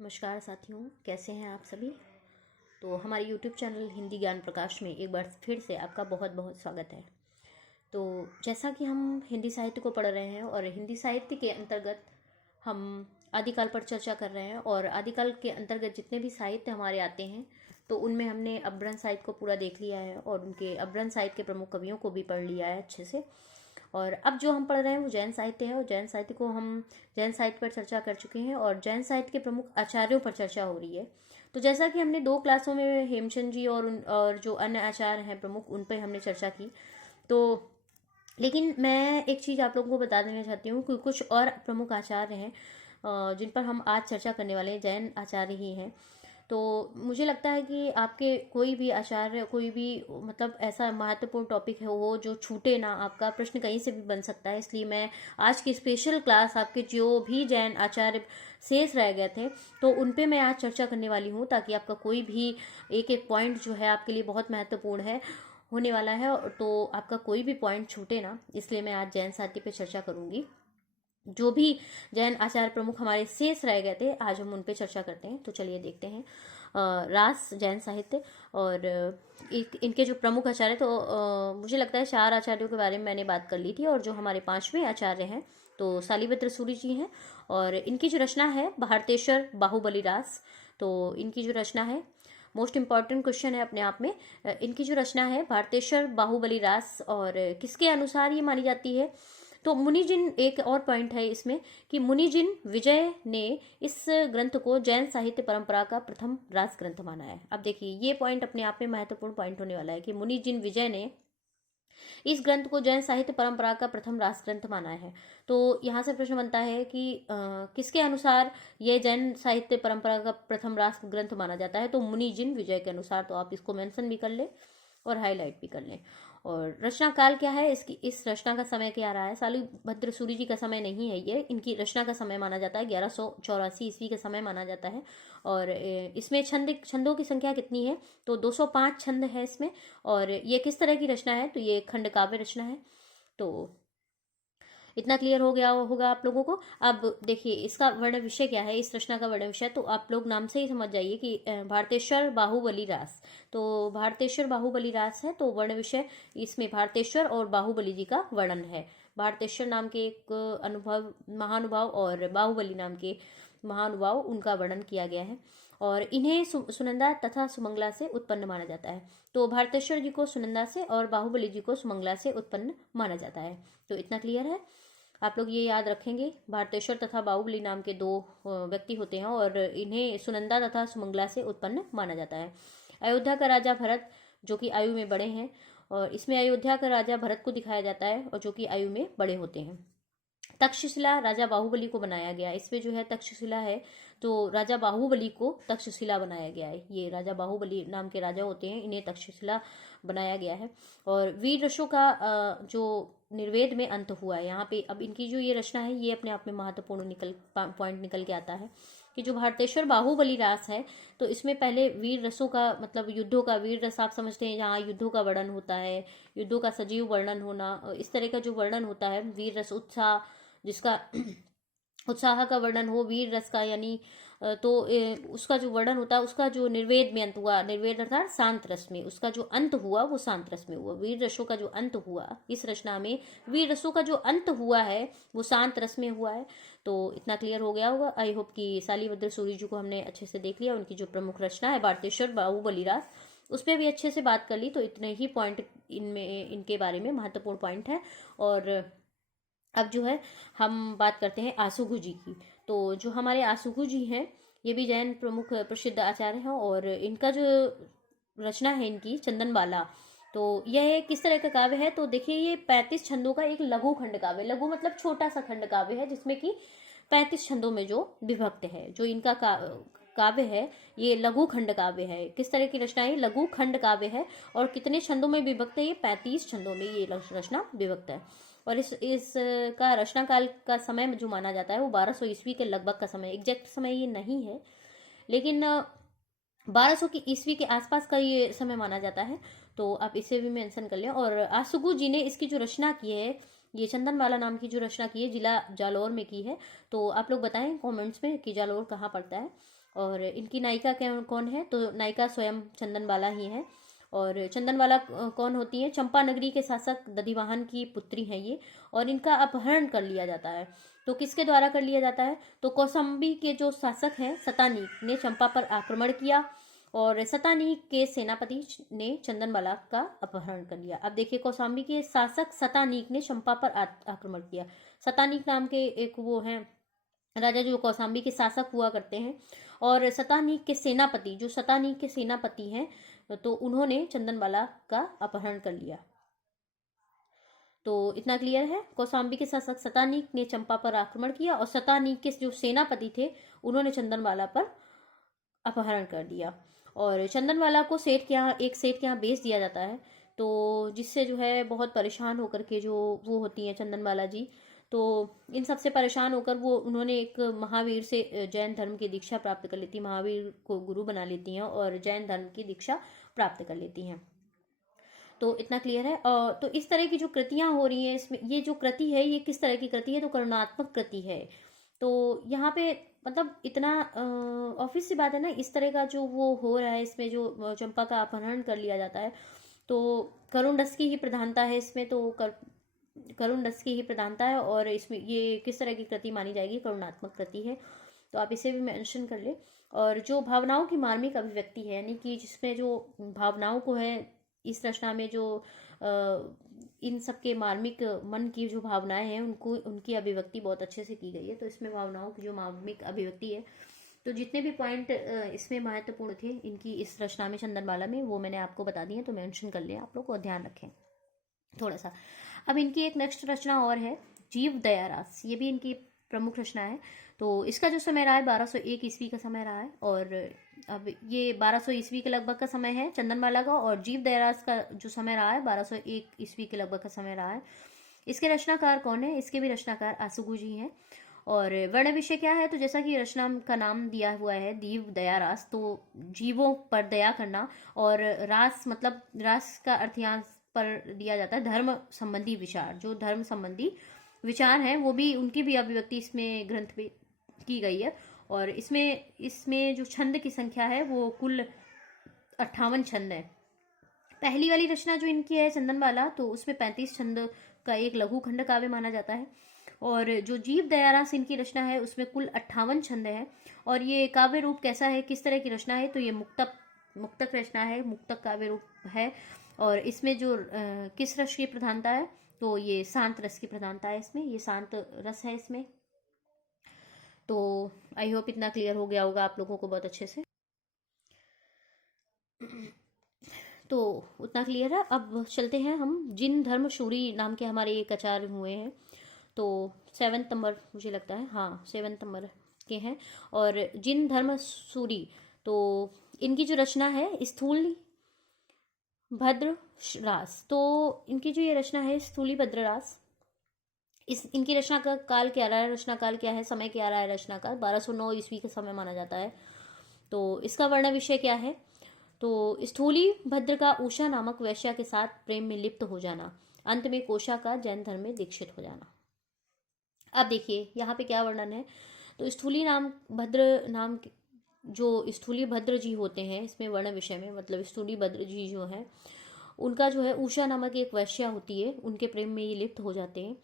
नमस्कार साथियों, कैसे हैं आप सभी। तो हमारे YouTube चैनल हिंदी ज्ञान प्रकाश में एक बार फिर से आपका बहुत बहुत स्वागत है। तो जैसा कि हम हिंदी साहित्य को पढ़ रहे हैं और हिंदी साहित्य के अंतर्गत हम आदिकाल पर चर्चा कर रहे हैं और आदिकाल के अंतर्गत जितने भी साहित्य हमारे आते हैं तो उनमें हमने अपभ्रंश साहित्य को पूरा देख लिया है और उनके अपभ्रंश साहित्य के प्रमुख कवियों को भी पढ़ लिया है अच्छे से। और अब जो हम पढ़ रहे हैं वो जैन साहित्य है और जैन साहित्य को हम जैन साहित्य पर चर्चा कर चुके हैं और जैन साहित्य के प्रमुख आचार्यों पर चर्चा हो रही है। तो जैसा कि हमने 2 क्लासों में हेमचंद जी और जो अन्य आचार्य हैं प्रमुख उन पर हमने चर्चा की। तो लेकिन मैं एक चीज़ आप लोगों को बता देना चाहती हूँ कि कुछ और प्रमुख आचार्य हैं जिन पर हम आज चर्चा करने वाले हैं, जैन आचार्य ही हैं। तो मुझे लगता है कि आपके कोई भी आचार्य, कोई भी मतलब ऐसा महत्वपूर्ण टॉपिक है वो जो छूटे ना, आपका प्रश्न कहीं से भी बन सकता है। इसलिए मैं आज की स्पेशल क्लास आपके जो भी जैन आचार्य शेष रह गए थे तो उन पे मैं आज चर्चा करने वाली हूँ, ताकि आपका कोई भी एक एक पॉइंट जो है आपके लिए बहुत महत्वपूर्ण है होने वाला है, तो आपका कोई भी पॉइंट छूटे ना। इसलिए मैं आज जैन साहित्य पे चर्चा करूंगी। जो भी जैन आचार्य प्रमुख हमारे शेष रह गए थे आज हम उन पे चर्चा करते हैं। तो चलिए देखते हैं रास जैन साहित्य और इनके जो प्रमुख आचार्य। तो मुझे लगता है 4 आचार्यों के बारे में मैंने बात कर ली थी और जो हमारे 5वें आचार्य हैं तो शालिभद्र सूरि जी हैं और इनकी जो रचना है भारतेश्वर बाहुबली रास। तो इनकी जो रचना है, मोस्ट इम्पॉर्टेंट क्वेश्चन है अपने आप में, इनकी जो रचना है भारतेश्वर बाहुबली रास और किसके अनुसार ये मानी जाती है। तो मुनिजिन, एक और पॉइंट है इसमें कि मुनिजिन विजय ने इस ग्रंथ को जैन साहित्य परंपरा का प्रथम रास ग्रंथ माना है। अब देखिए ये पॉइंट अपने आप में महत्वपूर्ण पॉइंट होने वाला है कि मुनिजिन विजय ने इस ग्रंथ को जैन साहित्य परंपरा का प्रथम रास ग्रंथ माना है। तो यहाँ से प्रश्न बनता है कि किसके अनुसार ये जैन साहित्य परंपरा का प्रथम रास ग्रंथ माना जाता है। तो मुनिजिन विजय के अनुसार। तो आप इसको मेंशन भी कर लें और हाईलाइट भी कर लें। और रचना काल क्या है इसकी, इस रचना का समय क्या रहा है। शालिभद्र सूरि जी का समय नहीं है ये, इनकी रचना का समय माना जाता है 1184 ईस्वी का समय माना जाता है। और इसमें छंदों की संख्या कितनी है, तो 205 छंद है इसमें। और ये किस तरह की रचना है, तो ये खंड काव्य रचना है। तो इतना क्लियर हो गया होगा आप लोगों को। अब देखिए इसका वर्ण विषय क्या है, इस रचना का वर्ण विषय तो आप लोग नाम से ही समझ जाइए कि भारतेश्वर बाहुबली रास। तो भारतेश्वर बाहुबली रास है तो वर्ण विषय इसमें भारतेश्वर और बाहुबली जी का वर्णन है। भारतेश्वर नाम के एक महानुभाव और बाहुबली नाम के महानुभाव, उनका वर्णन किया गया है। और इन्हें सुनंदा तथा सुमंगला से उत्पन्न माना जाता है। तो भारतेश्वर जी को सुनंदा से और बाहुबली जी को सुमंगला से उत्पन्न माना जाता है। तो इतना क्लियर है। आप लोग ये याद रखेंगे, भारतेश्वर तथा बाहुबली नाम के 2 व्यक्ति होते हैं और इन्हें सुनंदा तथा सुमंगला से उत्पन्न माना जाता है। अयोध्या का राजा भरत जो कि आयु में बड़े हैं, और इसमें अयोध्या का राजा भरत को दिखाया जाता है और जो कि आयु में बड़े होते हैं। तक्षशिला राजा बाहुबली को बनाया गया, इसमें जो है तक्षशिला है तो राजा बाहुबली को तक्षशिला बनाया गया है। ये राजा बाहुबली नाम के राजा होते हैं, इन्हें तक्षशिला बनाया गया है। और वीर रसों का जो निर्वेद में अंत हुआ है यहाँ पे। अब इनकी जो ये रचना है ये अपने आप में महत्वपूर्ण पॉइंट निकल के आता है कि जो भारतेश्वर बाहुबली रास है तो इसमें पहले वीर रसों का मतलब युद्धों का, वीर रस आप समझते हैं जहाँ युद्धों का वर्णन होता है, युद्धों का सजीव वर्णन होना, इस तरह का जो वर्णन होता है, वीर रस उत्साह, जिसका उत्साह का वर्णन हो वीर रस का, यानी तो उसका जो वर्णन होता है उसका जो निर्वेद में अंत हुआ, निर्वेद अर्थात शांत रस में, उसका जो अंत हुआ वो शांत रस में हुआ। वीर रसों का जो अंत हुआ इस रचना में, वीर रसों का जो अंत हुआ है वो शांत रस में हुआ है। तो इतना क्लियर हो गया होगा। आई होप कि शालिभद्र सूरि जी को हमने अच्छे से देख लिया, उनकी जो प्रमुख रचना है भारतेश्वर बाहुबली रास उस पर भी अच्छे से बात कर ली। तो इतने ही पॉइंट इनमें, इनके बारे में महत्वपूर्ण पॉइंट है। और अब जो है हम बात करते हैं आसुगु जी की। तो जो हमारे आसुगु जी हैं ये भी जैन प्रमुख प्रसिद्ध आचार्य हैं और इनका जो रचना है इनकी चंदनबाला, तो यह किस तरह का काव्य है। तो देखिए ये 35 छंदों का एक लघु खंड काव्य, लघु मतलब छोटा सा खंड काव्य है जिसमें कि 35 छंदों में जो विभक्त है। जो इनका काव्य है ये लघु खंड काव्य है। किस तरह की रचना है, लघु खंड काव्य है। और कितने छंदों में विभक्त है, ये 35 छंदों में ये रचना विभक्त है। और इस का रचना काल का समय जो माना जाता है वो 1200 ईस्वी के लगभग का समय, एग्जैक्ट समय ये नहीं है लेकिन 1200 की ईस्वी के आसपास का ये समय माना जाता है। तो आप इसे भी मेंशन कर लें। और आसुगु जी ने इसकी जो रचना की है, ये चंदनबाला नाम की जो रचना की है, जिला जालौर में की है। तो आप लोग बताएं कमेंट्स में कि जालौर कहाँ पड़ता है। और इनकी नायिका कौन है, तो नायिका स्वयं चंदनबाला ही है। और चंदनबाला कौन होती है, चंपा नगरी के शासक दधिवाहन की पुत्री हैं ये, और इनका अपहरण कर लिया जाता है। तो किसके द्वारा कर लिया जाता है, तो कौशाम्बी के जो शासक हैं शतानीक ने चंपा पर आक्रमण किया, और शतानीक के सेनापति ने चंदनबाला का अपहरण कर लिया। अब देखिए, कौशाम्बी के शासक शतानीक ने चंपा पर आक्रमण किया। शतानीक नाम के एक वो हैं राजा जो कौशाम्बी के शासक हुआ करते हैं, और शतानीक के सेनापति, जो शतानीक के सेनापति हैं, तो उन्होंने चंदनबाला का अपहरण कर लिया। तो इतना क्लियर है। कौशाम्बी के शासक शतानीक ने चंपा पर आक्रमण किया, और शतानीक के जो सेनापति थे उन्होंने चंदनबाला पर अपहरण कर दिया। और चंदनबाला को एक सेठ के यहाँ बेच दिया जाता है। तो जिससे जो है बहुत परेशान होकर के जो वो होती हैं चंदनबाला जी, तो इन सबसे परेशान होकर उन्होंने एक महावीर से जैन धर्म की दीक्षा प्राप्त कर लेती, महावीर को गुरु बना लेती हैं और जैन धर्म की दीक्षा प्राप्त कर लेती हैं। तो इतना क्लियर है। तो इस तरह की जो कृतियां हो रही हैं इसमें, ये जो कृति है ये किस तरह की कृति है, तो करुणात्मक कृति है। तो यहाँ पे मतलब इतना ऑफिस सी बात है ना, इस तरह का जो वो हो रहा है इसमें, जो चंपा का अपहरण कर लिया जाता है, तो करुण रस की ही प्रधानता है इसमें। तो करुण रस की ही प्रधानता है, और इसमें ये किस तरह की कृति मानी जाएगी, करुणात्मक कृति है। तो आप इसे भी मेंशन कर ले। और जो भावनाओं की मार्मिक अभिव्यक्ति है, यानी कि जिसमें जो भावनाओं को है इस रचना में, जो इन सब के मार्मिक मन की जो भावनाएं हैं उनकी अभिव्यक्ति बहुत अच्छे से की गई है। तो इसमें भावनाओं की जो मार्मिक अभिव्यक्ति है, तो जितने भी पॉइंट इसमें महत्वपूर्ण थे इनकी इस रचना में चंदनबाला में, वो मैंने आपको बता दी है। तो मेंशन कर लें, आप लोग को ध्यान रखें थोड़ा सा। अब इनकी एक नेक्स्ट रचना और है, जीव दया रास। ये भी इनकी प्रमुख रचना है। तो इसका जो समय रहा है 1201 ईस्वी का समय रहा है, और अब ये 1200 ईस्वी के लगभग का समय है चंदनबाला का, और जीव दयारास का जो समय रहा है 1201 ईस्वी के लगभग का समय रहा है। इसके रचनाकार कौन है, इसके भी रचनाकार आसुगु जी हैं। और वर्ण विषय क्या है, तो जैसा कि रचना का नाम दिया हुआ है जीव दयारास, तो जीवों पर दया करना, और रास मतलब रास का अर्थ यहाँ पर दिया जाता है धर्म संबंधी विचार। जो धर्म संबंधी विचार हैं वो भी, उनकी भी अभिव्यक्ति इसमें ग्रंथ में की गई है। और इसमें जो छंद की संख्या है वो कुल 58 छंद है। पहली वाली रचना जो इनकी है चंदनबाला, तो उसमें 35 छंद का एक लघु खंड काव्य माना जाता है। और जो जीव दयारास इनकी रचना है उसमें कुल 58 छंद है। और ये काव्य रूप कैसा है, किस तरह की रचना है, तो ये मुक्तक रचना है, मुक्तक काव्य रूप है। और इसमें जो किस रस की प्रधानता है, तो ये शांत रस की प्रधानता है इसमें, ये शांत रस है इसमें। तो आई होप इतना क्लियर हो गया होगा आप लोगों को बहुत अच्छे से। तो उतना क्लियर है। अब चलते हैं हम, जिन धर्म शूरी नाम के हमारे एक आचार्य हुए हैं, तो 7 नंबर मुझे लगता है, हाँ 7 नंबर के हैं। और जिन धर्म सूरी, तो इनकी जो रचना है स्थूल भद्र रास, तो इनकी जो ये रचना है स्थूली भद्र रास, इनकी रचना का काल क्या रहा है, रचना काल क्या है, समय क्या रहा है, रचना काल 1209 ईस्वी का समय माना जाता है। तो इसका वर्ण विषय क्या है, तो स्थूली भद्र का उषा नामक वैश्या के साथ प्रेम में लिप्त हो जाना, अंत में कोशा का जैन धर्म में दीक्षित हो जाना। अब देखिए यहाँ पे क्या वर्णन है, तो स्थूली नाम जो स्थूली भद्र जी होते हैं इसमें वर्ण विषय में, मतलब स्थूली भद्र जी जो है उनका जो है उषा नामक एक वैश्या होती है, उनके प्रेम में ये लिप्त हो जाते हैं।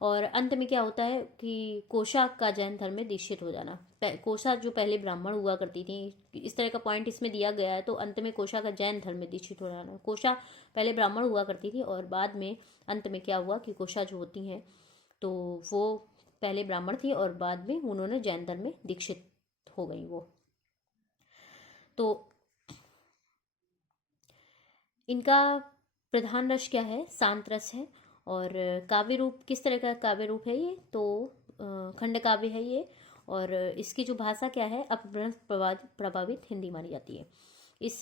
और अंत में क्या होता है कि कोशा का जैन धर्म में दीक्षित हो जाना। कोशा जो पहले ब्राह्मण हुआ करती थी, इस तरह का पॉइंट इसमें दिया गया है। तो अंत में कोशा का जैन धर्म में दीक्षित हो जाना। कोशा पहले ब्राह्मण हुआ करती थी, और बाद में अंत में क्या हुआ कि कोशा जो होती हैं तो वो पहले ब्राह्मण थी, और बाद में उन्होंने जैन धर्म में दीक्षित हो गई वो। तो इनका प्रधान रस क्या है, शांत रस है। और काव्य रूप किस तरह का काव्य रूप है ये, तो खंड काव्य है ये। और इसकी जो भाषा क्या है, अपभ्रंश प्रभावित हिंदी मानी जाती है। इस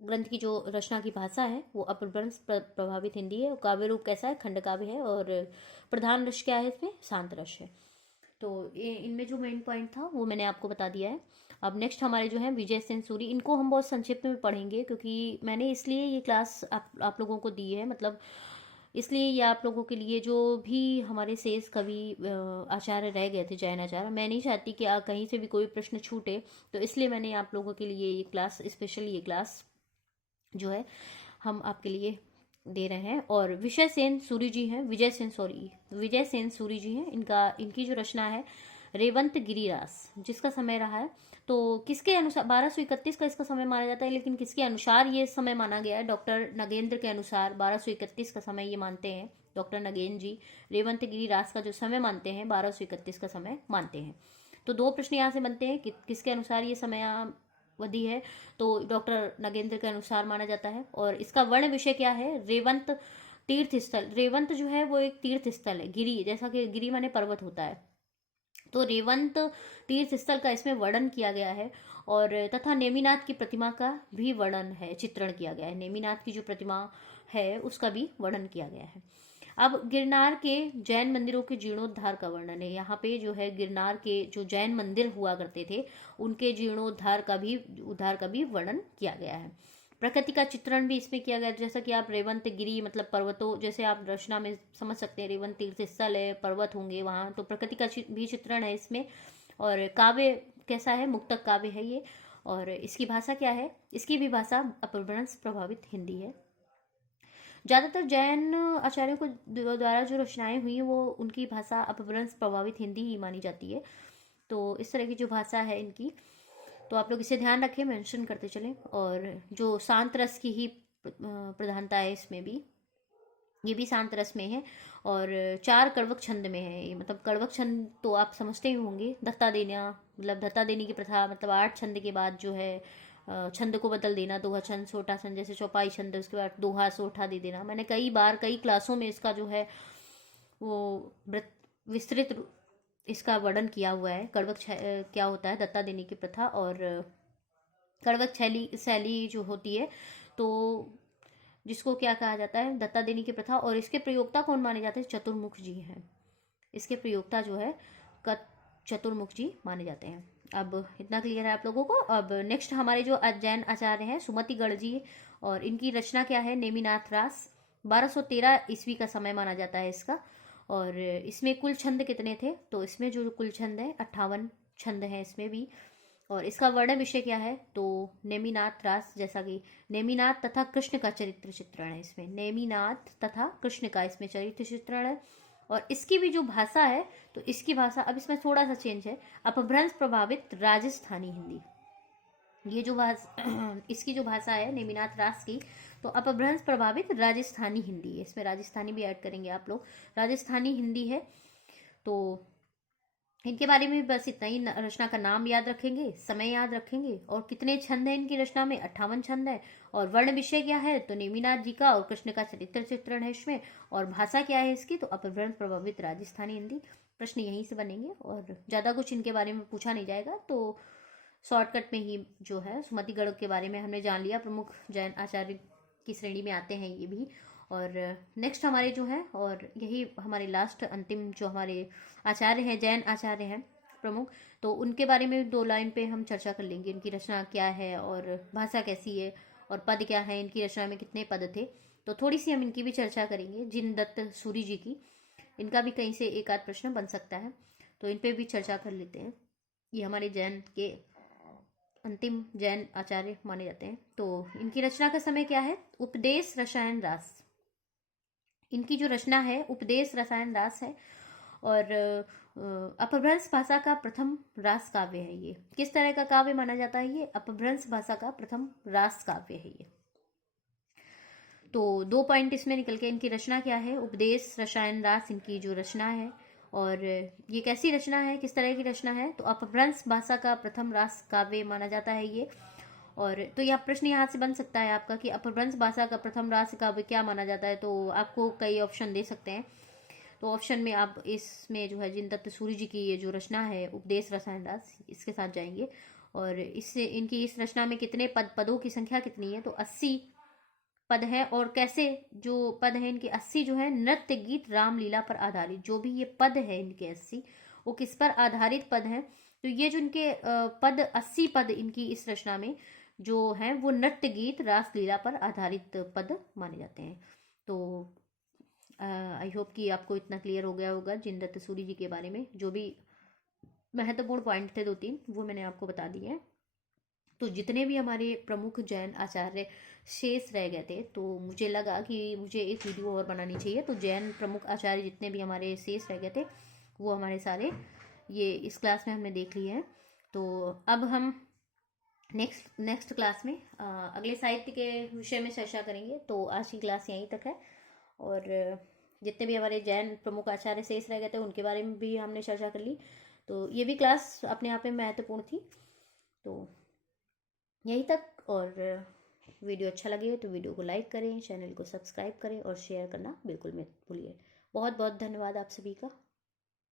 ग्रंथ की जो रचना की भाषा है वो अपभ्रंश प्रभावित हिंदी है। काव्य रूप कैसा है, खंड काव्य है। और प्रधान रस क्या है इसमें, शांत रस है। तो इनमें जो मेन पॉइंट था वो मैंने आपको बता दिया है। अब नेक्स्ट हमारे जो है विजय सेन सूरी, इनको हम बहुत संक्षिप्त में पढ़ेंगे, क्योंकि मैंने इसलिए ये क्लास आप लोगों को दी है, मतलब इसलिए ये आप लोगों के लिए जो भी हमारे शेष कवि आचार्य रह गए थे, जैन आचार्य, मैं नहीं चाहती कि कहीं से भी कोई प्रश्न छूटे, तो इसलिए मैंने आप लोगों के लिए ये क्लास, स्पेशल ये क्लास जो है हम आपके लिए दे रहे हैं। और विजय सेन सूरी जी हैं, विजय सेन सूरी जी हैं। इनकी जो रचना है रेवंत गिरिरास, जिसका समय रहा है, तो किसके अनुसार 1231 का इसका समय माना जाता है, लेकिन किसके अनुसार ये समय माना गया है? डॉक्टर नगेंद्र के अनुसार 1231 का समय ये मानते हैं। डॉक्टर नगेंद्र जी रेवंत गिरिरास का जो समय मानते हैं 1231 का समय मानते हैं। तो दो प्रश्न यहाँ से बनते हैं कि किसके अनुसार ये समयावधि है, तो डॉक्टर नगेंद्र के अनुसार माना जाता है। और इसका वर्ण विषय क्या है? रेवंत तीर्थ स्थल। रेवंत जो है वो एक तीर्थ स्थल है, गिरी, जैसा कि गिरी माने पर्वत होता है, तो रेवंत तीर्थ स्थल का इसमें वर्णन किया गया है। और तथा नेमिनाथ की प्रतिमा का भी वर्णन है, चित्रण किया गया है। नेमिनाथ की जो प्रतिमा है उसका भी वर्णन किया गया है। अब गिरनार के जैन मंदिरों के जीर्णोद्धार का वर्णन है। यहाँ पे जो है गिरनार के जो जैन मंदिर हुआ करते थे उनके जीर्णोद्धार का भी वर्णन किया गया है। प्रकृति का चित्रण भी इसमें किया गया, जैसा कि आप रेवंत गिरी मतलब पर्वतों, जैसे आप रचना में समझ सकते हैं, रेवंत तीर्थ स्थल है, पर्वत होंगे वहाँ, तो प्रकृति का भी चित्रण है इसमें। और काव्य कैसा है? मुक्तक काव्य है ये। और इसकी भाषा क्या है? इसकी भी भाषा अपभ्रंश प्रभावित हिंदी है। ज़्यादातर जैन आचार्यों को द्वारा जो रचनाएं हुई वो उनकी भाषा अपभ्रंश प्रभावित हिंदी ही मानी जाती है। तो इस तरह की जो भाषा है इनकी, तो आप लोग इसे ध्यान रखें, मेंशन करते चलें। और जो शांत रस की ही प्रधानता है इसमें भी, ये भी शांत रस में है। और 4 कड़वक छंद में है ये, मतलब कड़वक छंद तो आप समझते ही होंगे, दत्ता देना, मतलब दत्ता देने की प्रथा, मतलब 8 छंद के बाद जो है छंद को बदल देना, दोहा छंद, सोठा छंद, जैसे चौपाई छंद, उसके बाद दोहा सोठा दे देना। मैंने कई क्लासों में इसका जो है वो विस्तृत इसका वर्णन किया हुआ है। कड़वक क्या होता है, दत्ता देने की प्रथा, और कड़वक शैली जो होती है, तो जिसको क्या कहा जाता है, दत्ता देने की प्रथा। और इसके प्रयोक्ता कौन माने जाते हैं? चतुर्मुख जी हैं। इसके प्रयोक्ता जो है चतुर्मुख जी माने जाते हैं। अब इतना क्लियर है आप लोगों को। अब नेक्स्ट हमारे जो जैन आचार्य हैं सुमतिगढ़ जी, और इनकी रचना क्या है? नेमिनाथ रास। 1213 ईस्वी का समय माना जाता है इसका। और इसमें कुल छंद कितने थे? तो इसमें जो कुल छंद है 58 छंद हैं इसमें भी। और इसका वर्ण विषय क्या है? तो नेमिनाथ रास, जैसा कि नेमिनाथ तथा कृष्ण का चरित्र चित्रण है इसमें। नेमिनाथ तथा कृष्ण का इसमें चरित्र चित्रण है। और इसकी भी जो भाषा है, तो इसकी भाषा अब इसमें थोड़ा सा चेंज है, अपभ्रंश प्रभावित राजस्थानी हिंदी। ये जो इसकी जो भाषा है नेमिनाथ रास की, तो अपभ्रंश प्रभावित राजस्थानी हिंदी है। इसमें राजस्थानी भी ऐड करेंगे आप लोग, राजस्थानी हिंदी है। तो इनके बारे में बस इतना ही, रचना का नाम याद रखेंगे, समय याद रखेंगे, और कितने छंद हैं इनकी रचना में? 58 छंद है। और वर्ण विषय क्या है? तो नेमिनाथ जी का और कृष्ण का चरित्र चित्रण है इसमें। और भाषा क्या है इसकी? तो अपभ्रंश प्रभावित राजस्थानी हिंदी। प्रश्न यहीं से बनेंगे और ज़्यादा कुछ इनके बारे में पूछा नहीं जाएगा। तो शॉर्टकट में ही जो है सुमतिगढ़ के बारे में हमने जान लिया। प्रमुख जैन आचार्य की श्रेणी में आते हैं ये भी। और नेक्स्ट हमारे जो है, और यही हमारे लास्ट अंतिम जो हमारे आचार्य हैं, जैन आचार्य हैं प्रमुख, तो उनके बारे में 2 लाइन पे हम चर्चा कर लेंगे। इनकी रचना क्या है और भाषा कैसी है और पद क्या है, इनकी रचना में कितने पद थे, तो थोड़ी सी हम इनकी भी चर्चा करेंगे। जिनदत्त सूरी जी की, इनका भी कहीं से एक आध प्रश्न बन सकता है, तो इन पर भी चर्चा कर लेते हैं। ये हमारे जैन के अंतिम जैन आचार्य माने जाते हैं। तो इनकी रचना का समय क्या है? उपदेश रसायन रास। इनकी जो रचना है उपदेश रसायन रास है। और अपभ्रंश भाषा का प्रथम रास काव्य है ये। किस तरह का काव्य माना जाता है ये? अपभ्रंश भाषा का प्रथम रास काव्य है ये। तो 2 पॉइंट इसमें निकल के, इनकी रचना क्या है? उपदेश रसायन रास इनकी जो रचना है। और ये कैसी रचना है, किस तरह की रचना है? तो अपभ्रंश भाषा का प्रथम रास काव्य माना जाता है ये। और तो यह प्रश्न यहाँ से बन सकता है आपका कि अपभ्रंश भाषा का प्रथम रास काव्य क्या माना जाता है, तो आपको कई ऑप्शन दे सकते हैं। तो ऑप्शन में आप इसमें जो है जिनदत्त सूरी जी की ये जो रचना है उपदेश रसायन रास, इसके साथ जाएंगे। और इससे इनकी इस रचना में कितने पदों की संख्या कितनी है? तो 80 पद है। और कैसे जो पद है इनके 80 जो है नृत्य गीत रामलीला पर आधारित, जो भी ये पद है इनके 80 वो किस पर आधारित पद है? तो ये जो इनके पद 80 पद इनकी इस रचना में जो है वो नृत्य गीत रासलीला पर आधारित पद माने जाते हैं। तो आई होप कि आपको इतना क्लियर हो गया होगा जिनदत्त सूरी जी के बारे में। जो भी महत्वपूर्ण पॉइंट थे 2-3 वो मैंने आपको बता दिए हैं। तो जितने भी हमारे प्रमुख जैन आचार्य शेष रह गए थे, तो मुझे लगा कि मुझे एक वीडियो और बनानी चाहिए। तो जैन प्रमुख आचार्य जितने भी हमारे शेष रह गए थे वो हमारे सारे ये इस क्लास में हमने देख लिए हैं। तो अब हम नेक्स्ट क्लास में अगले साहित्य के विषय में चर्चा करेंगे। तो आज की क्लास यहीं तक है, और जितने भी हमारे जैन प्रमुख आचार्य शेष रह गए थे उनके बारे में भी हमने चर्चा कर ली। तो ये भी क्लास अपने आप में महत्वपूर्ण थी। तो यहीं तक, और वीडियो अच्छा लगे तो वीडियो को लाइक करें, चैनल को सब्सक्राइब करें और शेयर करना बिल्कुल मत भूलिए। बहुत बहुत धन्यवाद आप सभी का।